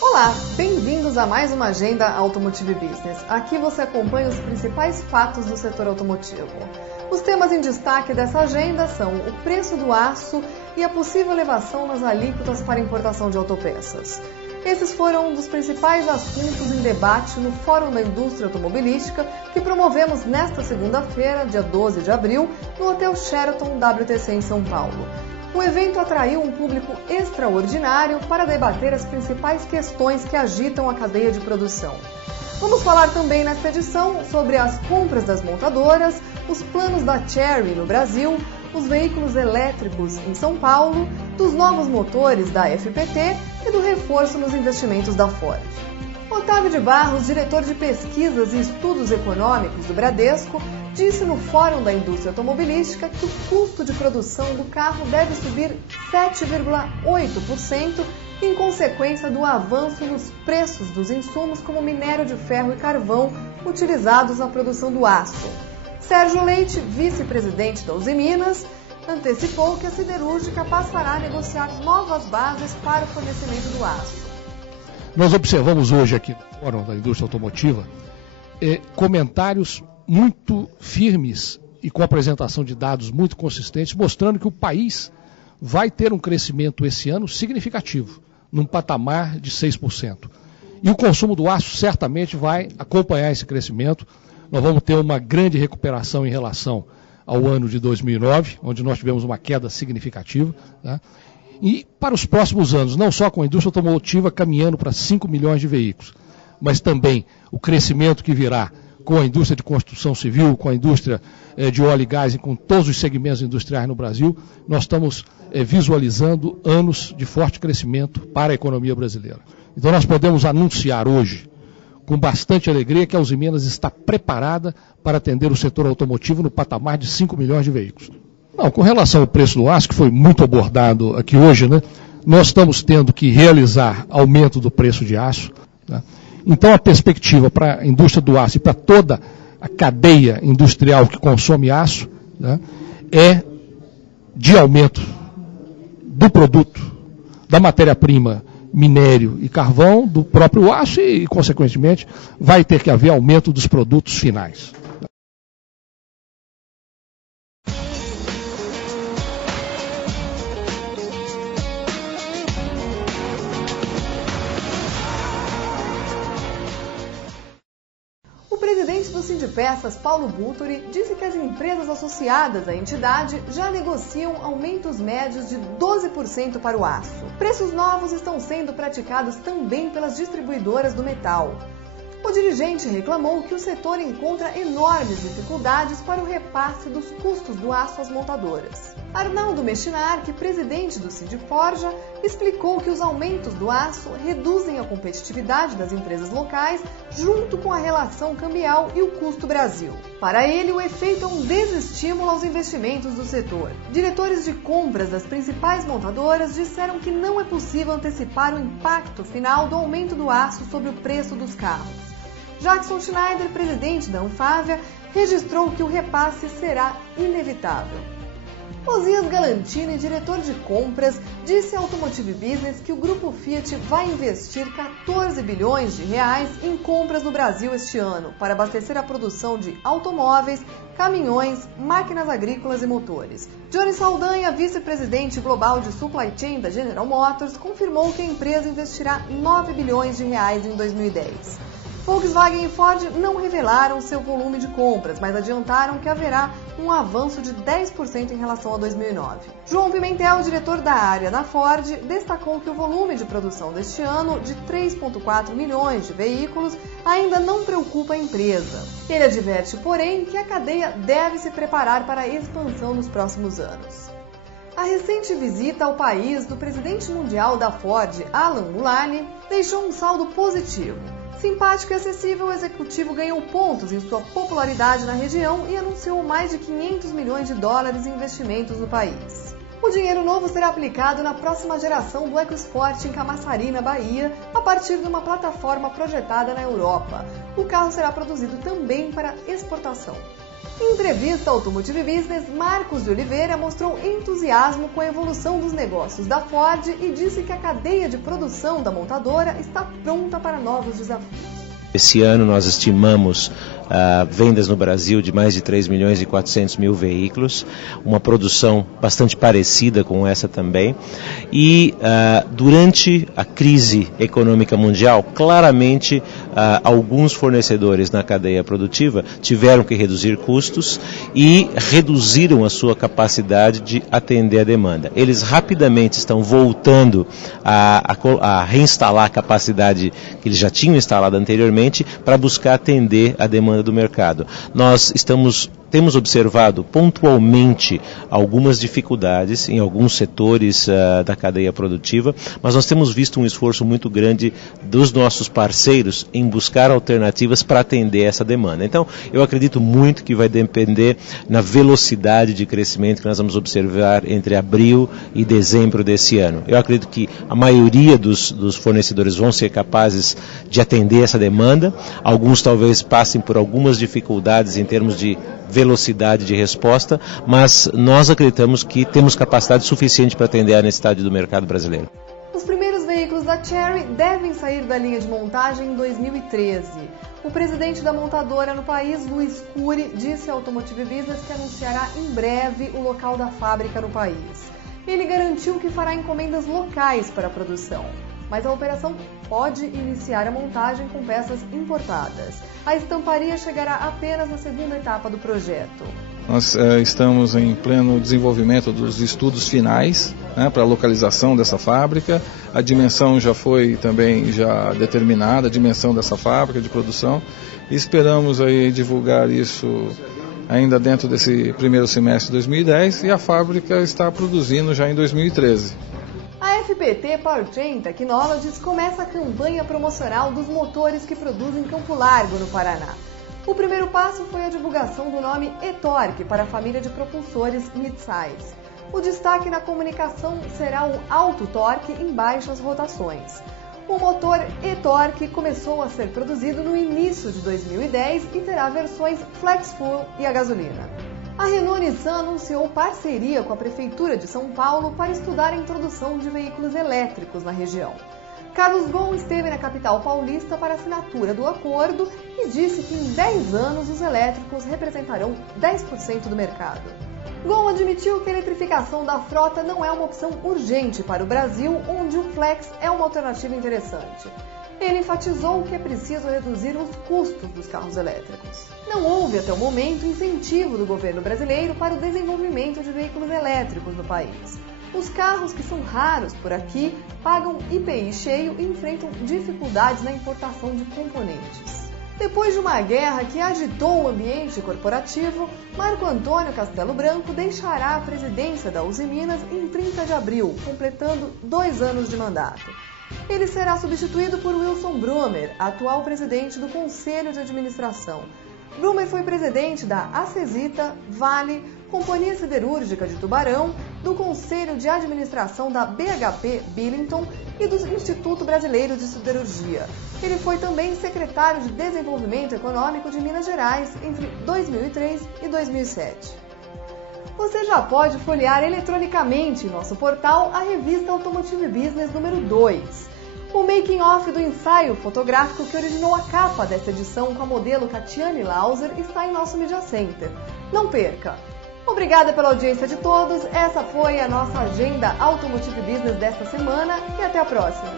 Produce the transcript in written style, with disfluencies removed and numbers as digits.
Olá, bem-vindos a mais uma Agenda Automotive Business. Aqui você acompanha os principais fatos do setor automotivo. Os temas em destaque dessa agenda são o preço do aço e a possível elevação nas alíquotas para importação de autopeças. Esses foram um dos principais assuntos em debate no Fórum da Indústria Automobilística que promovemos nesta segunda-feira, dia 12 de abril, no Hotel Sheraton WTC em São Paulo. O evento atraiu um público extraordinário para debater as principais questões que agitam a cadeia de produção. Vamos falar também nesta edição sobre as compras das montadoras, os planos da Chery no Brasil, os veículos elétricos em São Paulo, dos novos motores da FPT e do reforço nos investimentos da Ford. Otávio de Barros, diretor de Pesquisas e Estudos Econômicos do Bradesco, disse no Fórum da Indústria Automobilística que o custo de produção do carro deve subir 7,8% em consequência do avanço nos preços dos insumos como minério de ferro e carvão utilizados na produção do aço. Sérgio Leite, vice-presidente da Usiminas, antecipou que a siderúrgica passará a negociar novas bases para o fornecimento do aço. Nós observamos hoje aqui no Fórum da Indústria Automotiva comentários muito firmes e com apresentação de dados muito consistentes, mostrando que o país vai ter um crescimento esse ano significativo, num patamar de 6%. E o consumo do aço certamente vai acompanhar esse crescimento. Nós vamos ter uma grande recuperação em relação ao ano de 2009, onde nós tivemos uma queda significativa, tá? E para os próximos anos, não só com a indústria automotiva caminhando para 5 milhões de veículos, mas também o crescimento que virá com a indústria de construção civil, com a indústria de óleo e gás e com todos os segmentos industriais no Brasil, nós estamos visualizando anos de forte crescimento para a economia brasileira. Então nós podemos anunciar hoje, com bastante alegria, que a Usiminas está preparada para atender o setor automotivo no patamar de 5 milhões de veículos. Não, com relação ao preço do aço, que foi muito abordado aqui hoje, né, nós estamos tendo que realizar aumento do preço de aço, né? Então a perspectiva para a indústria do aço e para toda a cadeia industrial que consome aço, né, é de aumento do produto, da matéria-prima, minério e carvão, do próprio aço e, consequentemente, vai ter que haver aumento dos produtos finais. O presidente do Sindipeças, Paulo Buttori, disse que as empresas associadas à entidade já negociam aumentos médios de 12% para o aço. Preços novos estão sendo praticados também pelas distribuidoras do metal. O dirigente reclamou que o setor encontra enormes dificuldades para o repasse dos custos do aço às montadoras. Arnaldo Mestinark, presidente do Sindiforja, explicou que os aumentos do aço reduzem a competitividade das empresas locais junto com a relação cambial e o custo Brasil. Para ele, o efeito é um desestímulo aos investimentos do setor. Diretores de compras das principais montadoras disseram que não é possível antecipar o impacto final do aumento do aço sobre o preço dos carros. Jackson Schneider, presidente da Anfávia, registrou que o repasse será inevitável. Osias Galantini, diretor de compras, disse à Automotive Business que o grupo Fiat vai investir 14 bilhões de reais em compras no Brasil este ano para abastecer a produção de automóveis, caminhões, máquinas agrícolas e motores. Johnny Saldanha, vice-presidente global de supply chain da General Motors, confirmou que a empresa investirá 9 bilhões de reais em 2010. Volkswagen e Ford não revelaram seu volume de compras, mas adiantaram que haverá um avanço de 10% em relação a 2009. João Pimentel, diretor da área da Ford, destacou que o volume de produção deste ano, de 3,4 milhões de veículos, ainda não preocupa a empresa. Ele adverte, porém, que a cadeia deve se preparar para a expansão nos próximos anos. A recente visita ao país do presidente mundial da Ford, Alan Mulally, deixou um saldo positivo. Simpático e acessível, o executivo ganhou pontos em sua popularidade na região e anunciou mais de 500 milhões de dólares em investimentos no país. O dinheiro novo será aplicado na próxima geração do EcoSport em Camaçari, na Bahia, a partir de uma plataforma projetada na Europa. O carro será produzido também para exportação. Em entrevista ao Automotive Business, Marcos de Oliveira mostrou entusiasmo com a evolução dos negócios da Ford e disse que a cadeia de produção da montadora está pronta para novos desafios. Esse ano nós estimamos vendas no Brasil de mais de 3 milhões e 400 mil veículos, uma produção bastante parecida com essa também. E durante a crise econômica mundial, claramente alguns fornecedores na cadeia produtiva tiveram que reduzir custos e reduziram a sua capacidade de atender a demanda. Eles rapidamente estão voltando a reinstalar a capacidade que eles já tinham instalado anteriormente para buscar atender a demanda do mercado. Nós temos observado pontualmente algumas dificuldades em alguns setores da cadeia produtiva, mas nós temos visto um esforço muito grande dos nossos parceiros em buscar alternativas para atender essa demanda. Então, eu acredito muito que vai depender na velocidade de crescimento que nós vamos observar entre abril e dezembro desse ano. Eu acredito que a maioria dos fornecedores vão ser capazes de atender essa demanda. Alguns talvez passem por algumas dificuldades em termos de velocidade de resposta, mas nós acreditamos que temos capacidade suficiente para atender a necessidade do mercado brasileiro. Os primeiros veículos da Chery devem sair da linha de montagem em 2013. O presidente da montadora no país, Luiz Cury, disse ao Automotive Business que anunciará em breve o local da fábrica no país. Ele garantiu que fará encomendas locais para a produção, mas a operação pode iniciar a montagem com peças importadas. A estamparia chegará apenas na segunda etapa do projeto. Nós estamos em pleno desenvolvimento dos estudos finais para a localização dessa fábrica. A dimensão já foi também determinada, a dimensão dessa fábrica de produção. E esperamos aí divulgar isso ainda dentro desse primeiro semestre de 2010 e a fábrica está produzindo já em 2013. A FPT Powertrain Technologies começa a campanha promocional dos motores que produzem em Campo Largo, no Paraná. O primeiro passo foi a divulgação do nome e-Torque para a família de propulsores mid-size. O destaque na comunicação será o alto torque em baixas rotações. O motor e-Torque começou a ser produzido no início de 2010 e terá versões Flex Fuel e a gasolina. A Renault-Nissan anunciou parceria com a Prefeitura de São Paulo para estudar a introdução de veículos elétricos na região. Carlos Ghosn esteve na capital paulista para a assinatura do acordo e disse que em 10 anos os elétricos representarão 10% do mercado. Ghosn admitiu que a eletrificação da frota não é uma opção urgente para o Brasil, onde o Flex é uma alternativa interessante. Ele enfatizou que é preciso reduzir os custos dos carros elétricos. Não houve até o momento incentivo do governo brasileiro para o desenvolvimento de veículos elétricos no país. Os carros, que são raros por aqui, pagam IPI cheio e enfrentam dificuldades na importação de componentes. Depois de uma guerra que agitou o ambiente corporativo, Marco Antônio Castelo Branco deixará a presidência da Uzi Minas em 30 de abril, completando 2 anos de mandato. Ele será substituído por Wilson Brumer, atual presidente do Conselho de Administração. Brumer foi presidente da Acesita, Vale, Companhia Siderúrgica de Tubarão, do Conselho de Administração da BHP Billington e do Instituto Brasileiro de Siderurgia. Ele foi também secretário de Desenvolvimento Econômico de Minas Gerais entre 2003 e 2007. Você já pode folhear eletronicamente em nosso portal a revista Automotive Business número 2. O making-off do ensaio fotográfico que originou a capa dessa edição com a modelo Catiane Lauser está em nosso Media Center. Não perca! Obrigada pela audiência de todos, essa foi a nossa agenda Automotive Business desta semana e até a próxima!